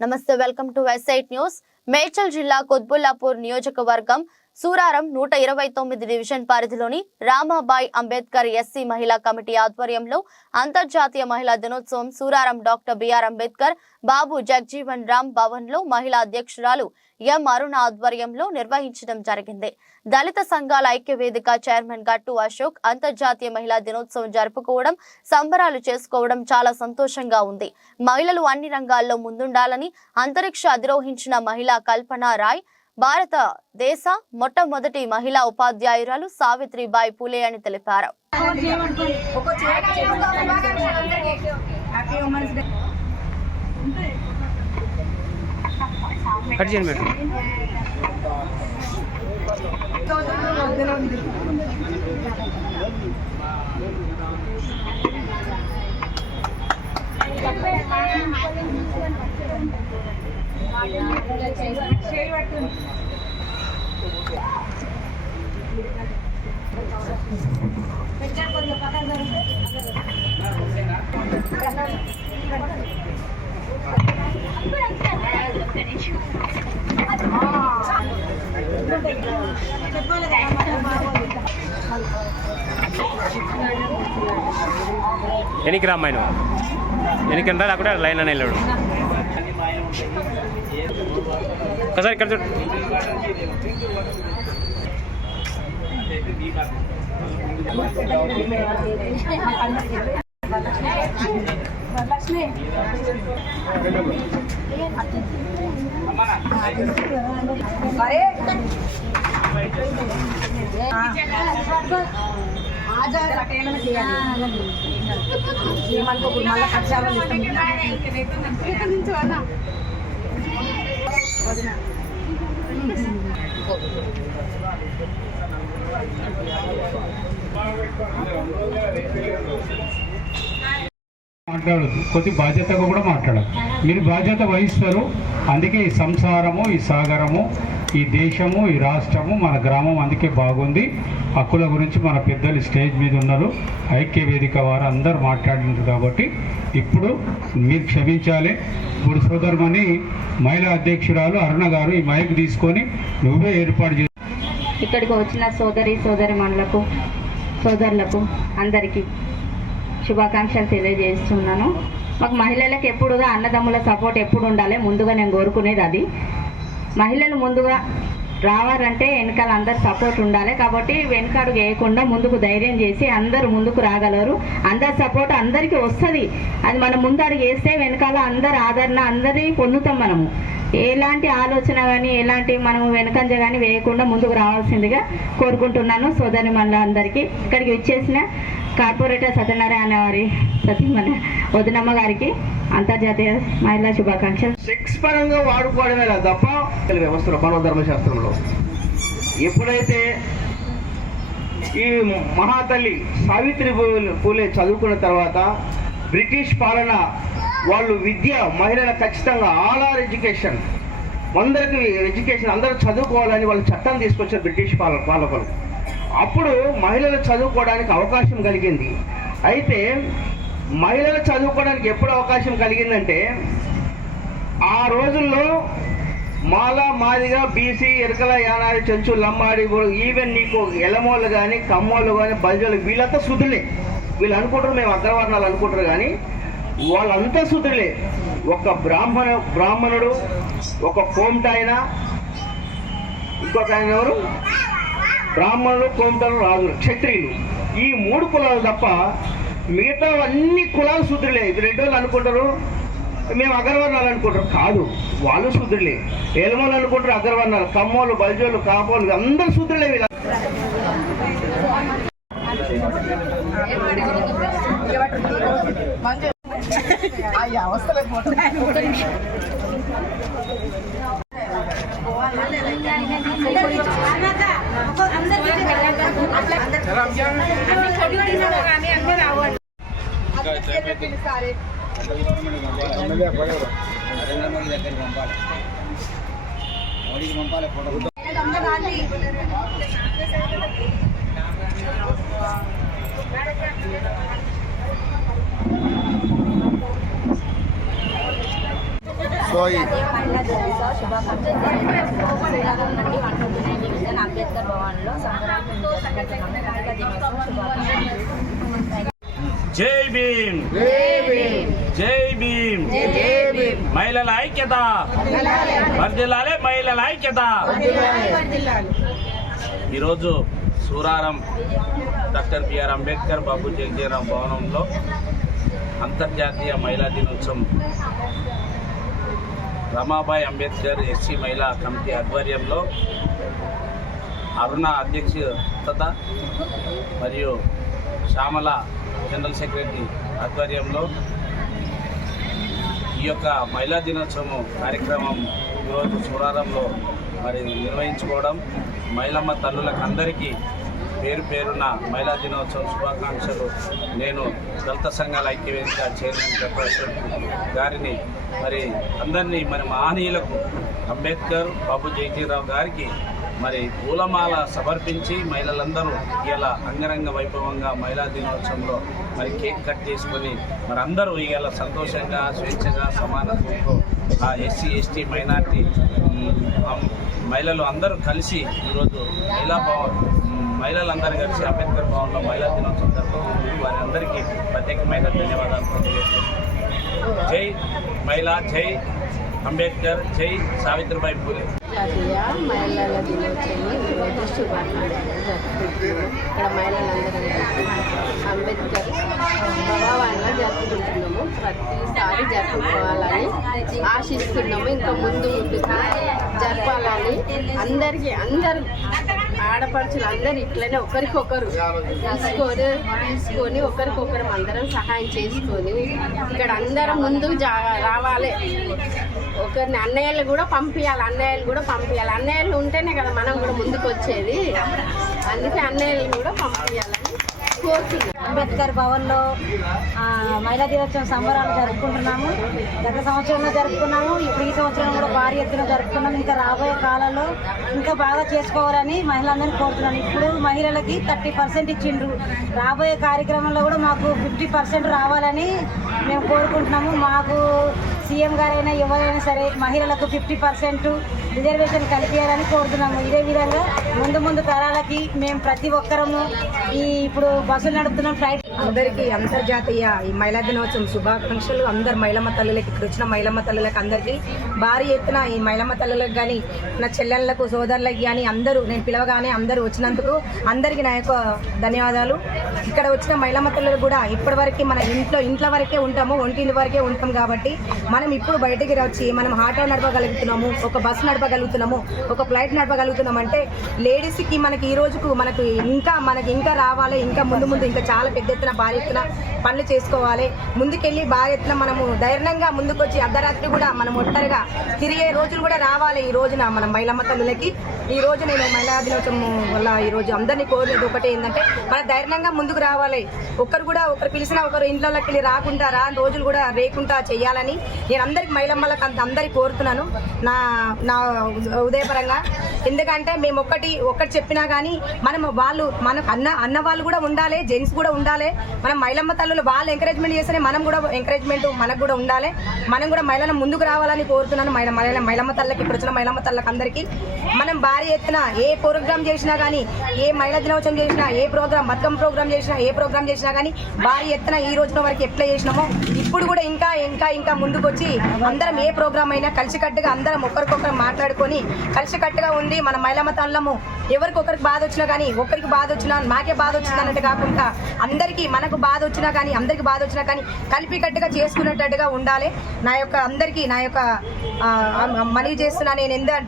నమస్తే welcome to వెస్ఐట్ news Medchal జిల్లా కొత్బుల్లాపూర్ నియోజకవర్గం సూరారం నూట ఇరవై తొమ్మిది డివిజన్ పరిధిలోని రామాబాయ్ అంబేద్కర్ ఎస్సీ మహిళా కమిటీ ఆధ్వర్యంలో అంతర్జాతీయ మహిళా దినోత్సవం సూరారం డాక్టర్ బిఆర్ అంబేద్కర్ బాబు జగ్జీవన్ రామ్ భవన్లో మహిళా అధ్యక్షురాలు ఎం అరుణ ఆధ్వర్యంలో నిర్వహించడం జరిగింది. దళిత సంఘాల ఐక్య వేదిక చైర్మన్ గట్టు అశోక్ అంతర్జాతీయ మహిళా దినోత్సవం జరుపుకోవడం సంబరాలు చేసుకోవడం చాలా సంతోషంగా ఉంది. మహిళలు అన్ని రంగాల్లో ముందుండాలని అంతరిక్ష అధిరోహించిన మహిళా కల్పన రాయ్ భారత దేశ మొట్టమొదటి మహిళా ఉపాధ్యాయురాలు సావిత్రిబాయి పూలే అని తెలిపారు. మేడం. వెనక్కి రా అమ్మాయి నువ్వు. వెనక్కి రా లేకుంటే లైన్ అని వెళ్ళాడు. ఒకసారి ఇక్కడ చూడు. వరలక్ష్మి అరే ఏమనుకోకుండా మళ్ళీ Hi. మాట్లాడదు కొద్ది బాధ్యతగా కూడా మాట్లాడదు మీరు బాధ్యత వహిస్తారు. అందుకే ఈ సంసారము ఈ సాగరము ఈ దేశము ఈ రాష్ట్రము మన గ్రామం అందుకే బాగుంది. హక్కుల గురించి మన పెద్దలు స్టేజ్ మీద ఉన్నారు. ఐక్య వేదిక వారు అందరు మాట్లాడినారు కాబట్టి ఇప్పుడు మీరు క్షమించాలి. ఇప్పుడు సోదరుమని మహిళా అధ్యక్షురాలు అరుణ గారు ఈ మైక్ తీసుకొని నువ్వే ఏర్పాటు చేసి ఇక్కడికి వచ్చిన సోదరి సోదరి మనులకు సోదరులకు అందరికీ శుభాకాంక్షలు తెలియజేస్తున్నాను. మాకు మహిళలకు ఎప్పుడుగా అన్నదమ్ముల సపోర్ట్ ఎప్పుడు ఉండాలి ముందుగా నేను కోరుకునేది అది. మహిళలు ముందుగా రావాలంటే వెనకాల అందరు సపోర్ట్ ఉండాలి. కాబట్టి వెనకాడు వేయకుండా ముందుకు ధైర్యం చేసి అందరూ ముందుకు రాగలరు. అందరి సపోర్ట్ అందరికీ వస్తుంది. అది మనం ముందు అడుగు వేస్తే వెనకాల అందరి ఆదరణ అందరి పొందుతాం మనము. ఎలాంటి ఆలోచన కానీ ఎలాంటి మనము వెనకంజ కానీ వేయకుండా ముందుకు రావాల్సిందిగా కోరుకుంటున్నాను సోదరి మళ్ళీ అందరికీ ఇక్కడికి ఇచ్చేసిన కార్పొరేటర్ సత్యనారాయణ వారి సతీమణ వదినమ్మ గారికి అంతర్జాతీయ మహిళా శుభాకాంక్షలు. సెక్స్ పరంగా వాడుకోవడమే తప్ప వ్యవస్థలో మనోధర్మశాస్త్రంలో ఎప్పుడైతే ఈ మహాతల్లి సావిత్రి పూలే- చదువుకున్న తర్వాత బ్రిటిష్ పాలన వాళ్ళు విద్య మహిళల ఖచ్చితంగా ఆల్ ఆర్ ఎడ్యుకేషన్. అందరికీ ఎడ్యుకేషన్ అందరూ చదువుకోవాలని వాళ్ళు చట్టం తీసుకొచ్చారు బ్రిటిష్ పాల పాలకులు. అప్పుడు మహిళలు చదువుకోవడానికి అవకాశం కలిగింది. అయితే మహిళలు చదువుకోవడానికి ఎప్పుడు అవకాశం కలిగిందంటే ఆ రోజుల్లో మాల మాదిగా బీసీ ఎరకల యానాడి చెంచు లమ్మాడి ఈవెన్ నీకు ఎలమోళ్ళు కానీ కమ్మోళ్ళు కానీ బల్జోళ్ళు వీళ్ళంతా శుద్ధులే. వీళ్ళు అనుకుంటారు మేము అగ్రవర్ణాలు అనుకుంటారు కానీ వాళ్ళంతా శుద్ధులే. ఒక బ్రాహ్మణ బ్రాహ్మణుడు ఒక కోమటాయన ఇంకొక ఆయన ఎవరు? బ్రాహ్మణులు కోమతలు రాజులు క్షత్రియులు. ఈ మూడు కులాలు తప్ప మిగతా అన్ని కులాలు శుద్ధులే ఇది రెండు వాళ్ళు అనుకుంటారు మేము అగ్రవర్ణాలు అనుకుంటారు. కాదు వాళ్ళు శుద్ధులే ఏలమోలు అనుకుంటారు అగ్రవర్ణాలు కమ్మోలు బల్జోలు కాపోలు అందరూ శుద్ధులే వీళ్ళు. అవస్థలే అయిపోయింది సారే మోడీకి పంపాలి ఫోటో సోయి అంబేద్కర్ భవన్లో సంక్రాంతి జై భీమ్. జై భీమ్. మహిళల ఐక్యత. వర్దిల్లాలే మహిళల ఐక్యత. ఈరోజు సూరారం డాక్టర్ బిఆర్ అంబేద్కర్ బాబు జగజీరావు భవనంలో అంతర్జాతీయ మహిళా దినోత్సవం. రమాబాయ్ అంబేద్కర్ ఎస్సీ మహిళా కమిటీ ఆధ్వర్యంలో అరుణ అధ్యక్షత మరియు శ్యామల జనరల్ సెక్రటరీ ఆధ్వర్యంలో ఈ యొక్క మహిళా దినోత్సవం కార్యక్రమం ఈరోజు సూరారంలో మరి నిర్వహించుకోవడం. మహిళమ్మ తల్లులకు అందరికీ పేరు పేరున మహిళా దినోత్సవం శుభాకాంక్షలు. నేను దళిత సంఘాల ఐక్యవేదిక చైర్మన్ చైర్పర్సన్ గారిని మరి అందరినీ మరి మహనీయులకు అంబేద్కర్ బాబు జయజీరావు గారికి మరి పూలమాల సమర్పించి మహిళలందరూ ఇలా అంగరంగ వైభవంగా మహిళా దినోత్సవంలో మరి కేక్ కట్ చేసుకొని మరి అందరూ ఇలా సంతోషంగా స్వేచ్ఛగా సమానత్వంతో ఆ ఎస్సీ ఎస్టీ మైనార్టీ మహిళలు అందరూ కలిసి ఈరోజు మహిళా భవన్ మహిళలందరూ కలిసి అంబేద్కర్ భవన్లో మహిళా దినోత్సవం జరుపుకుంటుంది వారి అందరికీ ప్రత్యేకమైన ధన్యవాదాలు తెలియజేస్తున్నాను. జై మహిళా జై అంబేద్కర్ జై సావిత్రిబాయి పూలే. జాతీయ మహిళల దినోత్సవం ఈరోజు శుభాకాంక్షలు జరుపుకుంటున్నాము ఇక్కడ మహిళలందరం కలిసి అంబేద్కర్ భగవాన్లో జరుపుకుంటున్నాము. ప్రతిసారి జరుపుకోవాలని ఆశిస్తున్నాము. ఇంకా ముందు ముందుగా జరపాలని అందరికీ అందరూ ఆడపడుచులు అందరు ఇట్లనే ఒకరికొకరు తీసుకొని తీసుకొని ఒకరికొకరు అందరం సహాయం చేసుకొని ఇక్కడ అందరం ముందుకు జా రావాలి. ఒకరిని అన్నయ్యలు కూడా పంపించాలి అన్నయ్యలు కూడా పంపించాలి అన్నయ్యలు ఉంటేనే కదా మనం కూడా ముందుకు వచ్చేది అందుకే అన్నయ్యలు కూడా పంపించాలని కోరుతున్నాం. అంబేద్కర్ భవన్లో మహిళా దినోత్సవం సంబరాలు జరుపుకుంటున్నాము. గత సంవత్సరంలో జరుపుకున్నాము ఇప్పుడు ఈ సంవత్సరం భారీ ఎత్తున జరుపుకున్నాం. ఇంకా రాబోయే కాలంలో ఇంకా బాగా చేసుకోవాలని మహిళలందరినీ కోరుతున్నాను ఇప్పుడు మహిళలకి థర్టీ పర్సెంట్ ఇచ్చిండ్రు. రాబోయే కార్యక్రమంలో కూడా మాకు ఫిఫ్టీ పర్సెంట్ రావాలని మేము కోరుకుంటున్నాము. మాకు సీఎం గారైనా ఎవరైనా సరే మహిళలకు ఫిఫ్టీ పర్సెంట్ రిజర్వేషన్ కల్పించాలని కోరుతున్నాము. ఇదే విధంగా ముందు ముందు తరాలకి మేము ప్రతి ఒక్కరము ఈ ఇప్పుడు బస్సులు నడుపుతున్నాం. ఫ్లైట్ అందరికీ అంతర్జాతీయ ఈ మహిళా దినోత్సవం శుభాకాంక్షలు. అందరు మహిళమ్మ తల్లులకి ఇక్కడ వచ్చిన మహిళమ్మ తల్లులకు అందరికీ. భారీ ఎత్తున ఈ మహిళమ్మ తల్లులకు కానీ నా చెల్లెళ్ళకు సోదరులకు కానీ అందరూ నేను పిలవగానే అందరూ వచ్చినందుకు అందరికీ నా యొక్క ధన్యవాదాలు. ఇక్కడ వచ్చిన మహిళమ్మ తల్లులు కూడా ఇప్పటివరకు మన ఇంట్లో ఇంట్లో వరకే ఉంటాము ఒంటింటి వరకే ఉంటాం కాబట్టి మనం ఇప్పుడు బయటికి వచ్చి మనం ఆటో నడపగలుగుతున్నాము ఒక బస్సు నడపగలుగుతున్నాము ఒక ఫ్లైట్ నడపగలుగుతున్నాం అంటే లేడీస్కి మనకి ఈ రోజుకు మనకు ఇంకా మనకి ఇంకా రావాలి ఇంకా ముందు ముందు ఇంకా చాలా పెద్ద ఎత్తున భారీ ఎత్తున పనులు చేసుకోవాలి. ముందుకెళ్ళి భారీ ఎత్తున మనము ధైర్యంగా ముందుకొచ్చి అర్ధరాత్రి కూడా మనం ఒంటరిగా తిరిగే రోజులు కూడా రావాలి ఈ రోజున మన మహిళమ్మ తల్లులకి. ఈ రోజు నేను మహిళా దినోత్సవం వల్ల ఈ రోజు అందరినీ కోరేది ఒకటే ఏంటంటే మన ధైర్యంగా ముందుకు రావాలి. ఒకరు కూడా ఒకరు పిలిచినా ఒకరు ఇంట్లోకి వెళ్ళి రాకుండా రాని రోజులు కూడా రేకుండా చేయాలని నేను అందరికి మహిళమ్మలకు అంత అందరికి కోరుతున్నాను. నా నా ఉదయపరంగా. ఎందుకంటే మేము ఒక్కటి ఒక్కటి చెప్పినా కానీ మనం వాళ్ళు మనకు అన్న అన్న వాళ్ళు కూడా ఉండాలి జెంట్స్ కూడా ఉండాలి. మనం మహిళమ్మ తల్లులు వాళ్ళు ఎంకరేజ్మెంట్ చేస్తేనే మనం కూడా ఎంకరేజ్మెంట్ మనకు కూడా ఉండాలి. మనం కూడా మహిళలను ముందుకు రావాలని కోరుతున్నాను. మహిళ మహిళ మహిళమ్మ తల్లకి ఇప్పుడు వచ్చిన మహిళమ్మ తల్లకి అందరికీ. మనం భారీ ఎత్తున ఏ ప్రోగ్రామ్ చేసినా కానీ ఏ మహిళా దినోత్సవం చేసినా ఏ ప్రోగ్రామ్ బతుకమ్మ ప్రోగ్రామ్ చేసినా ఏ ప్రోగ్రామ్ చేసినా కానీ భారీ ఎత్తున ఈ రోజున వరకు ఎట్లా చేసినామో ఇప్పుడు కూడా ఇంకా ఇంకా ఇంకా ముందుకొచ్చి అందరం ఏ ప్రోగ్రామ్ అయినా కలిసికట్టుగా అందరం ఒకరికొకరు మాట్లాడుకొని కలిసికట్టుగా ఉండి మన మహిళమ్మ తల్లము ఎవరికొకరికి బాధ వచ్చినా కానీ ఒకరికి బాధ వచ్చినా మాకే బాధ వచ్చింది అన్నట్టు కాకుండా అందరికీ మనకు బాధ వచ్చినా కానీ అందరికి బాధ వచ్చినా కానీ కలిపికట్టుగా చేసుకునేటట్టుగా ఉండాలి. నా యొక్క అందరికీ నా యొక్క మనీ మనవి చేస్తున్నా నేను ఎందుకంటే